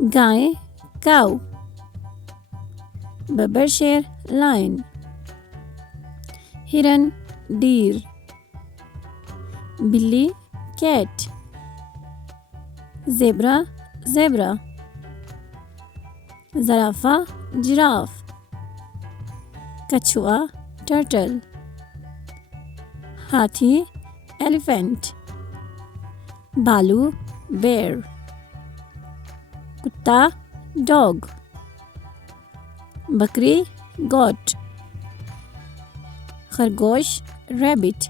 गाय cow, Babbar शेर lion, हिरन deer, बिल्ली cat, zebra zebra, ज़राफ़ा giraffe, कछुआ turtle, हाथी elephant, भालू bear, कुत्ता dog, बकरी goat, खरगोश rabbit,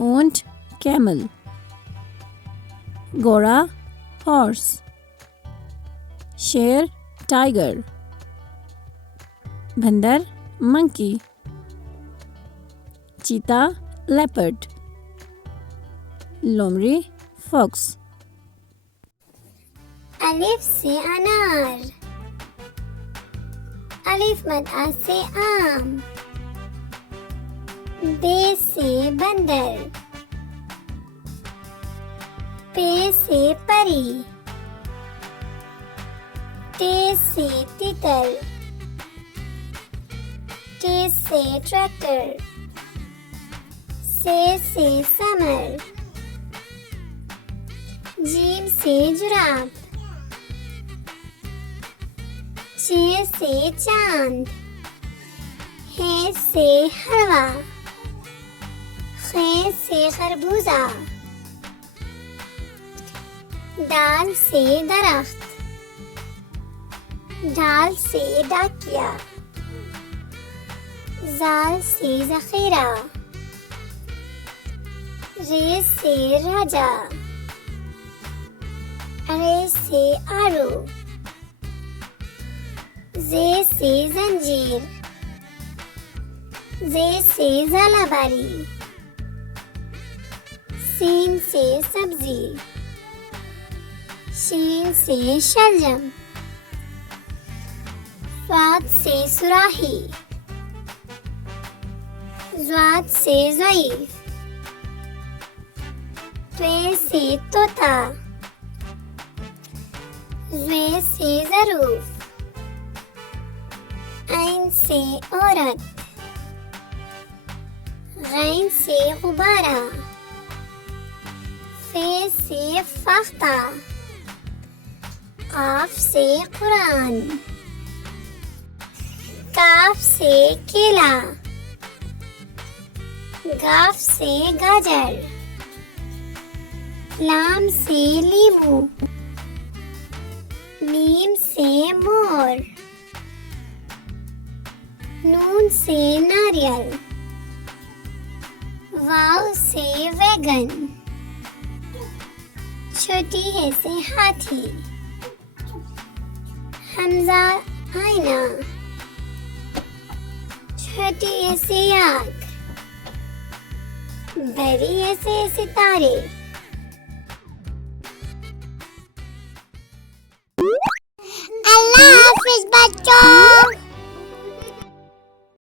ऊंट camel, घोड़ा horse, शेर tiger, बंदर monkey, चीता leopard, लोमड़ी fox. अलिफ से अनार, अलिफ मद आ से आम, बे से बंदर, पे से परी, ते से तितर, टे से ट्रैक्टर, से समर, जीम से जुराफ, चे से चांद, हे से हलवा, खे से खरबूजा, दाल से दरख्त, ढाल से डाकिया, जाल से जखीरा, रे से राजा, अरे से आरू, जे से जंजीर, जे से ज़ालाबारी, सीन से सब्जी, शीन से शलजम, स्वाद से सुराही, ज़्वाद से ज़ईफ, त्वे से तोता, ज़्वे से ज़रूफ, ऐन से औरत, गैन से गुब्बारा, फे से फख्ता, काफ से कुरान, काफ से केला, गाफ से गाजर, लाम से लीमू, मीम से मोर, नून से नारियल, वाव से वैगन, छोटी है से हाथी, हमजा आईना, छोटी है से आग, बड़ी है से सितारे. अल्लाह हाफिज बच्चों.